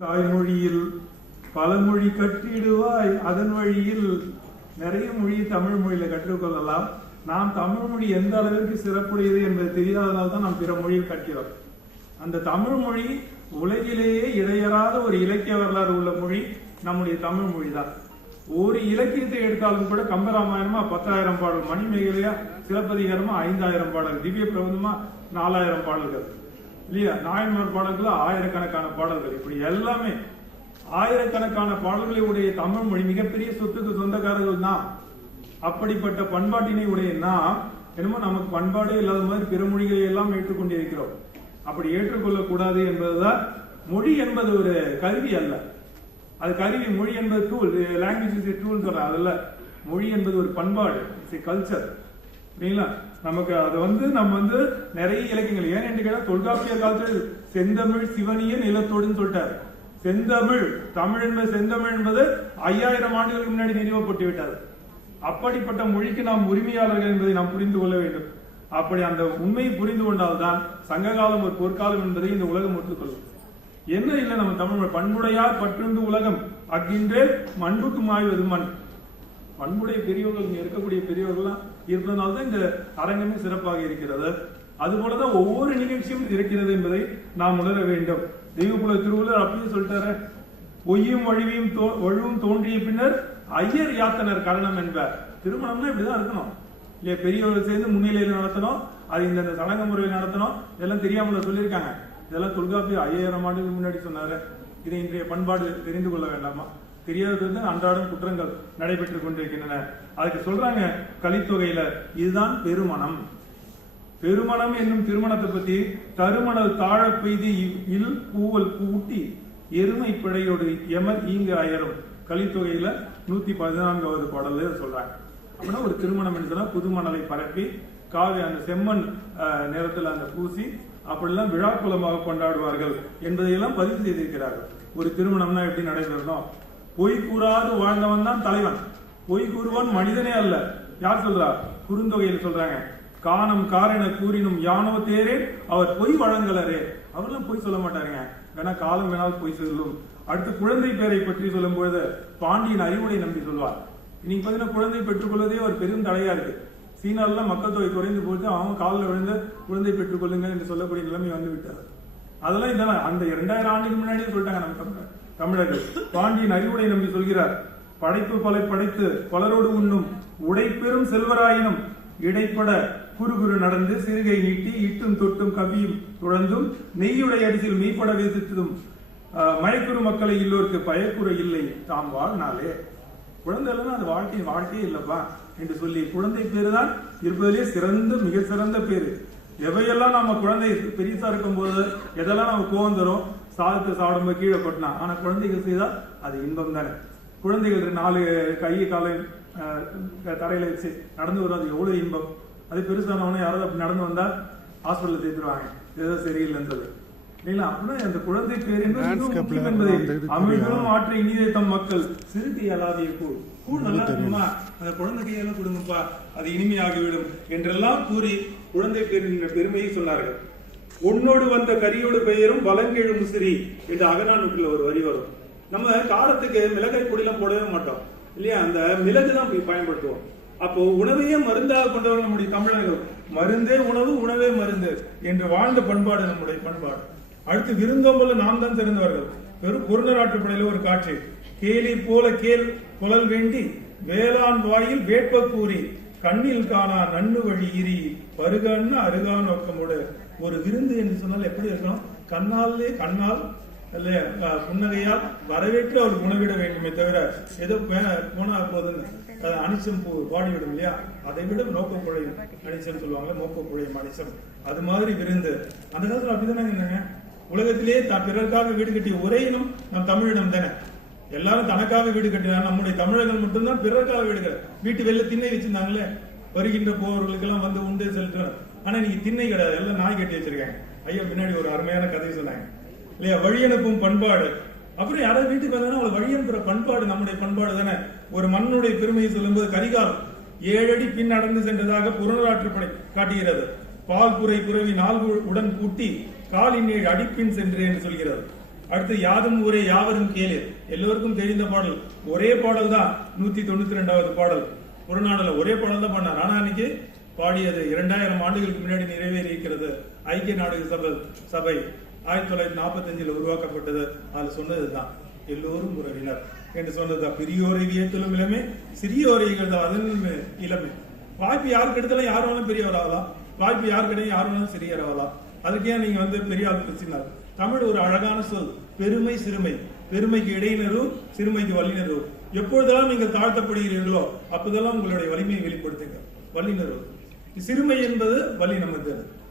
தாய்மொழியில் பலமொழி கற்றிடுவாய், அதன் வழியில் நிறைய மொழி தமிழ் மொழியில கற்றுக்கொள்ளலாம். நாம் தமிழ் மொழி எந்த அளவிற்கு சிறப்புடையது என்பது தெரியாததால் தான் நாம் பிற மொழியில் கற்கிறோம். அந்த தமிழ் மொழி உலகிலேயே இடையறாத ஒரு இலக்கிய வரலாறு உள்ள மொழி நம்முடைய தமிழ் மொழி தான். ஒரு இலக்கியத்தை எடுத்தாலும் கூட கம்பராமாயணமா 10,000 பாடல், மணிமேகலையா சிலப்பதிகாரமா 5,000 பாடல், திவ்ய பிரபந்தமா 4,000 பாடல்கள் இல்லையா, நாயன்மார் பாடல்கள் ஆயிரக்கணக்கான பாடல்கள், இப்படி எல்லாமே ஆயிரக்கணக்கான பாடல்களை உடைய தமிழ் மொழி மிகப்பெரிய சொத்துக்கு சொந்தக்காரர்கள் தான். அப்படிப்பட்ட பண்பாட்டினை உடைய நாம் என்னமோ நமக்கு பண்பாடே இல்லாத மாதிரி பிற மொழிகளை எல்லாம் ஏற்றுக்கொண்டிருக்கிறோம். அப்படி ஏற்றுக்கொள்ளக்கூடாது என்பதுதான். மொழி என்பது ஒரு கருவி அல்ல, அது கருவி. மொழி என்பது tool, language is a tool சொல்ற. அதல்ல, மொழி என்பது ஒரு பண்பாடு, இட்ஸ் எ கல்ச்சர். சரிங்களா? நமக்கு அது நம்ம நிறைய இலக்கியங்கள் ஏன் என்று கேட்டா, தொல்காப்பிய காலத்தில் செந்தமிழ் சிவனிய நிலத்தோடுன்னு சொல்லிட்டாரு. செந்தமிழ், தமிழ் என்பது செந்தமிழ் என்பது 5000 ஆண்டுகளுக்கு முன்னாடி நிறுவப்பட்டு விட்டார். அப்படிப்பட்ட மொழிக்கு நாம் உரிமையாளர்கள் என்பதை நாம் புரிந்து கொள்ள வேண்டும். அப்படி அந்த உண்மையை புரிந்து கொண்டால்தான் சங்ககாலம் ஒரு பொற்காலம் என்பதை இந்த உலகம் ஒத்துக்கொள்ளும். என்ன இல்லை, நம்ம தமிழ் பண்புடையார் பற்றுண்டு உலகம் அக்கின்றே மண்புக்கு மாய்வது மண். பண்புடைய பெரியவர்கள், இங்க இருக்கக்கூடிய பெரியவர்கள்லாம் இருப்பதனால்தான் இந்த அரங்கமே சிறப்பாக இருக்கிறது. அதுபோலதான் ஒவ்வொரு நிகழ்ச்சியும் இருக்கிறது என்பதை நாம் உணர வேண்டும். தெய்வகுல திருவள்ளுவர் அப்படியே சொல்லிட்டாரு, பொய்யும் வழுவும் தோன்றிய பின்னர் ஐயர் யாத்தனர் கரணம் என்பார். திருமணம்னா இப்படிதான் இருக்கணும் இல்லையா? பெரியவர்கள் சேர்ந்து முன்னிலையில் நடத்தணும், அது இந்த சடங்கு முறையில் நடத்தணும். இதெல்லாம் தெரியாமல சொல்லியிருக்காங்க. இதெல்லாம் தொல்காப்பிய 5000 ஆண்டுகளுக்கு முன்னாடி சொன்னாரு. இதை இன்றைய பண்பாடு தெரிந்து கொள்ள வேண்டாமா? தெரியாதது அன்றாடம் குற்றங்கள் நடைபெற்றுக் கொண்டிருக்கின்றன. அதுக்கு சொல்றாங்க கலித்தொகையில, இதுதான் பெருமணம். பெருமணம் என்னும் திருமணத்தை பத்தி, தருமணல் தாழ பெய்து இல் பூவல் பூட்டி எருமை பிழையோடு எமர் ஈங்கு அயரும். கலித்தொகையில 114வது பாடல்ல சொல்றாங்க. அப்படின்னா ஒரு திருமணம் என்று சொன்னா புதுமணலை பரப்பி காவி அந்த செம்மண் நேரத்தில் அந்த பூசி அப்படிலாம் விழாக்குலமாக கொண்டாடுவார்கள் என்பதையெல்லாம் பதிவு செய்திருக்கிறார்கள். ஒரு திருமணம்னா எப்படி நடைபெறணும்? பொய் கூறாது வாழ்ந்தவன் தான் தலைவன். பொய் கூறுவான் மனிதனே அல்ல. யார் சொல்றா? குறுந்தொகையில் சொல்றாங்க, காணம் காரென கூறினும் யானோ தேரே அவர் பொய் வழங்கலரே. அவரெல்லாம் பொய் சொல்ல மாட்டாருங்க, வேணா காலம் வேணாலும் பொய் சொல்லும். அடுத்து குழந்தை பேரை பற்றி சொல்லும் பொழுது பாண்டியன் அறிவுரை நம்பி சொல்வார். இன்னைக்கு பாத்தீங்கன்னா குழந்தை பெற்றுக்கொள்வதே ஒரு பெரும் தடையா இருக்கு. சீனாலாம் மக்கள் தொகை குறைந்து போட்டு அவங்க காலில் விழுந்து குழந்தை பெற்றுக் கொள்ளுங்க என்று சொல்லக்கூடிய நிலைமை வந்து விட்டார். அதெல்லாம் இதெல்லாம் அந்த 2000 ஆண்டுக்கு முன்னாடியே சொல்லிட்டாங்க நம்ம தமிழர்கள். பாண்டியன் அறிவுரை நம்பி சொல்கிறார், படைப்பு பல படைத்து பலரோடு உண்ணும் உடைப்பெரும் செல்வராயினும் இடைப்பட குறுகுறு நடந்து சிறுகை நீட்டி இட்டும் தொட்டும் கவியும் துழந்தும் நெய்யுடைய அடிசில் மெய்ப்பட வைத்ததும் மயக்குறு மக்களை இல்லோருக்கு பயக்குறை இல்லை தாம் வாழ்நாளே. குழந்தை இல்லைன்னா அது வாழ்க்கையே இல்லப்பா என்று சொல்லி, குழந்தை பேரு தான் இருப்பதிலே சிறந்த மிக சிறந்த பேரு. எவையெல்லாம் நம்ம குழந்தை பெரியசா இருக்கும் போது எதெல்லாம் நம்ம கோவம் தரும், சாதத்தை சாப்பிடும்போது கீழே கொட்டினா, ஆனா குழந்தைகள் செய்தா அது இன்பம் தானே. குழந்தைகள் 4 கையை காலை தரையில வச்சு நடந்து வரும், அது எவ்வளவு இன்பம். அது பெருசானவனே யாராவது அப்படி நடந்து வந்தா ஹாஸ்பிட்டல் சேர்த்துருவாங்க, ஏதோ சரியில்லைன்னு சொல்லி இல்லைங்களா? அப்படின்னா அந்த குழந்தை பேர் என்பதை அமிழ்களும் ஆற்ற இனிதே தம் மக்கள் சிறுகை அலாவிய கூழ் நல்லா இருக்குமா, அந்த குழந்தை கையெல்லாம் கொடுங்கப்பா, அது இனிமையாகிவிடும் என்றெல்லாம் கூறி குழந்தை பேரின் பெருமையை சொன்னார்கள். உன்னோடு வந்த கரியோடு பெயரும் பலங்கெழு முசிறி என்று அகநானூற்றில் ஒரு வரி வரும். நம்ம காரத்துக்கு மிளகாய் பொடியெல்லாம் போடவே மாட்டோம் இல்லையா? அந்த மிளகு தான் பயன்படுத்துவோம். அப்போ உணவையே மருந்தாக கொண்டவர்கள் நம்முடைய தமிழர்கள். மருந்தே உணவு, உணவே மருந்து என்று வாழ்ந்த பண்பாடு நம்முடைய பண்பாடு. அடுத்து விருந்தோம்பல நாம் தான் தெரிந்தவர்கள். பெரும் குறுநராட்டு படையில ஒரு காட்சி, கேலி போல கேள் புலல் வேண்டி வேளாண் வாயில் வேட்ப கூறி கண்ணில் காணா நன்னு வழி ஈரி பருகன்னு அருகா நோக்கமோடு. ஒரு விருந்து என்று சொன்னால் எப்படி இருக்கணும்? கண்ணால் புன்னகையால் வரவேற்று அவர் உணவிட வேண்டுமே தவிர ஏதோ போனா போதுன்னு அனிச்சம் பூ பாடிவிடும் இல்லையா? அதை விட நோக்கப்புழை அனிச்சம் சொல்லுவாங்க, மோக்கப்புழை அனிச்சம். அது மாதிரி விருந்து அந்த காலத்துல அப்படிதானே இருந்தாங்க. உலகத்திலேயே பிறருக்காக வீடு கட்டிய ஒரே இனம் நம் தமிழினம் தானே. எல்லாரும் தனக்காக வீடு கட்டினாங்க. நம்முடைய தமிழர்கள் மட்டும்தான் பிறருக்காக வீடு வீட்டு வெளில திண்ணை வச்சிருந்தாங்களே, வருகின்ற போவர்களுக்கு எல்லாம் வந்து உண்டு செலுத்தணும். ஆனா நீங்க திண்ணை கிடையாது, எல்லாம் நாய் கட்டி வச்சிருக்காங்க. ஐயா பின்னாடி ஒரு அருமையான கதை சொன்னாங்க இல்லையா? வழி அனுப்பும் பண்பாடு. அப்புறம் யாராவது வீட்டுக்கு வந்தாலும் அவங்களை வழி அனுப்புற பண்பாடு நம்முடைய பண்பாடு தானே. ஒரு மண்ணுடைய பெருமையை சொல்லும்போது கரிகாலம் 7 அடி பின் நடந்து சென்றதாக புறநாற்றுப்படை காட்டுகிறது. பால் புரை புறவி 4 உடன் கூட்டி காலின் 7 அடிப்பின் சென்றேன் சொல்கிறது. அடுத்து யாதும் ஊரே யாவரும் கேளு, எல்லோருக்கும் தெரிந்த பாடல். ஒரே பாடல் தான் 192வது பாடல். புறநானூறுல ஒரே பாடல் தான் பண்ணார். ஆனா அன்னைக்கு பாடியது 2000 ஆண்டுகளுக்கு முன்னாடி நிறைவேறி இருக்கிறது. ஐக்கிய நாடுகள் சபை 1945 உருவாக்கப்பட்டது. அது சொன்னதுதான் எல்லோரும் உறவினர் என்று சொன்னதுதான். பெரியோரை வியத்திலும் இளமே, சிறியோரை அதன் இளமே. வாய்ப்பு யாருக்கு எடுத்தாலும் யார் வேணாலும் பெரியவர் ஆகலாம், வாய்ப்பு யாரு கிடையாது யார் வேணாலும் சிறியவர் ஆகலாம். அதுக்கே நீங்க பெரிய ஆள் பேசினார். தமிழ் ஒரு அழகான சொல். பெருமை சிறுமை, பெருமைக்கு இடையினரும் சிறுமைக்கு வல்லினரும். எப்பொழுதெல்லாம் நீங்கள் தாழ்த்தப்படுகிறீர்களோ அப்போதெல்லாம் உங்களுடைய வலிமையை வெளிப்படுத்துங்க. வல்லினரும் சிறுமை என்பது வல்லினம்,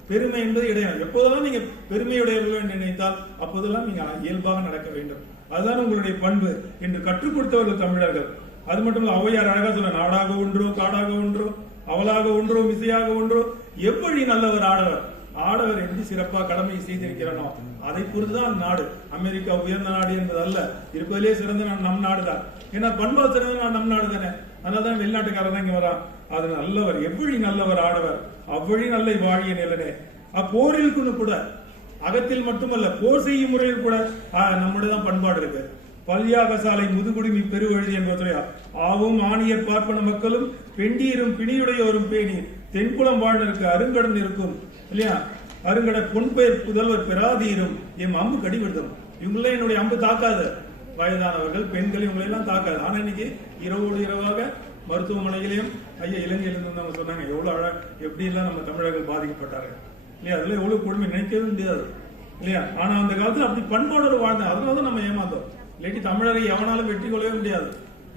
பெருமை என்பது இடையினர். எப்போதெல்லாம் நீங்க பெருமையுடையவர்கள் நினைத்தால் அப்போதெல்லாம் நீங்க இயல்பாக நடக்க வேண்டும். அதுதான் உங்களுடைய பண்பு என்று கற்றுக் கொடுத்தவர்கள் தமிழர்கள். அது மட்டும் இல்ல, ஔவையார் அழகா சொல்ல, நாடாக ஒன்றோ காடாக ஒன்றோ அவளாக ஒன்றோ மிசையாக ஒன்றோ எவ்வழி நல்லவர் ஆடவர். ஆடவர் என்று சிறப்பா கடமை செய்திருக்கிறானோ அதை பொறுத்துதான் நாடு. அமெரிக்கா உயர்ந்த நாடு என்பது அல்ல, இருப்பதிலே சிறந்த நம் நாடுதான். ஏன்னா பண்பால் சிறந்த நம் நாடு தானே. அதனால்தான் வெளிநாட்டுக்காரர் தான் இங்க வரான். அது நல்லவர், எவ்வழி நல்லவர் ஆடவர், அவ்வழி நல்ல வாழிய நிலனே. அப்போரில் கூட அகத்தில் மட்டுமல்ல, போர் செய்யும் முறையில் கூட நம்முடையதான் பண்பாடு இருக்கு. பல்யாக சாலை முதுகுடுமி பெருவழி என்பதையா ஆவும் ஆணியர் பார்ப்பன மக்களும் பெண்டீரும் பிணியுடையோரும் பேணீர் தென்குளம் வாழ்நருக்கு அருங்கடன் இருக்கும் இல்லையா. அருங்கட பொன்பெயர் புதல்வர் பெறாதீரும் எம் அம்பு கடிவிடுதம். இவங்களே என்னுடைய அம்பு தாக்காது. வயதானவர்கள் பெண்கள் இவங்களெல்லாம் தாக்காது. ஆனா இன்னைக்கு இரவோடு இரவாக மருத்துவமனைகளையும் ஐயா இலங்கையிலிருந்து சொன்னாங்க எவ்வளவு எப்படி எல்லாம் நம்ம தமிழர்கள் பாதிக்கப்பட்டார்கள் இல்லையா. அதுல எவ்வளவு கொடுமை நினைக்கவே முடியாது இல்லையா. ஆனா அந்த காலத்துல அப்படி பண்பாடோடு வாழ்ந்தாங்க. அதனாலதான் நம்ம ஏமாந்தோம். இல்லாட்டி தமிழரை எவனாலும் வெற்றி கொள்ளவே முடியாது.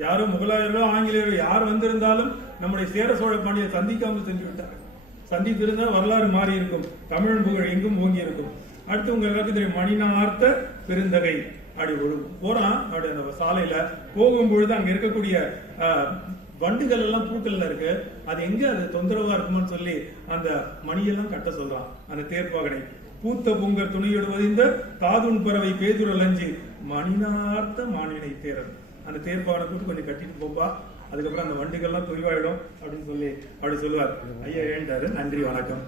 யாரும் முகலாயர்களோ ஆங்கிலேயரோ யார் வந்திருந்தாலும் நம்முடைய சேர சோழ பாண்டியை சந்திக்காமல் சென்று விட்டார்கள். சந்தித்திருந்தா வரலாறு மாறி இருக்கும், தமிழ் புகழ் எங்கும் ஓங்கி இருக்கும். அடுத்து உங்க எல்லாருக்கும் தெரியும், மணினார்த்த பெருந்தகை அப்படி போறான். அப்படி அந்த சாலையில போகும்பொழுது அங்க இருக்கக்கூடிய வண்டுகள் எல்லாம் பூக்கள்ல இருக்கு. அது எங்க அது தொந்தரவா இருக்கும்னு சொல்லி அந்த மணியெல்லாம் கட்ட சொல்றான். அந்த தேர்ப்பாகனை பூத்த பொங்கல் துணியோடு இந்த தாதுன் பறவை பேதுரல் அஞ்சு மணினார்த்த மானினை தேரன். அந்த தேர்ப்பாகனை கூட்டு கொஞ்சம் கட்டிட்டு போப்பா, அதுக்கப்புறம் அந்த வண்டுகள்லாம் தொய்வாயிடும் அப்படின்னு சொல்லி அப்படி சொல்லுவார். ஐயா ஏண்டாரு. நன்றி, வணக்கம்.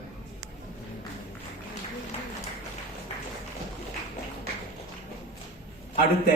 அடுத்த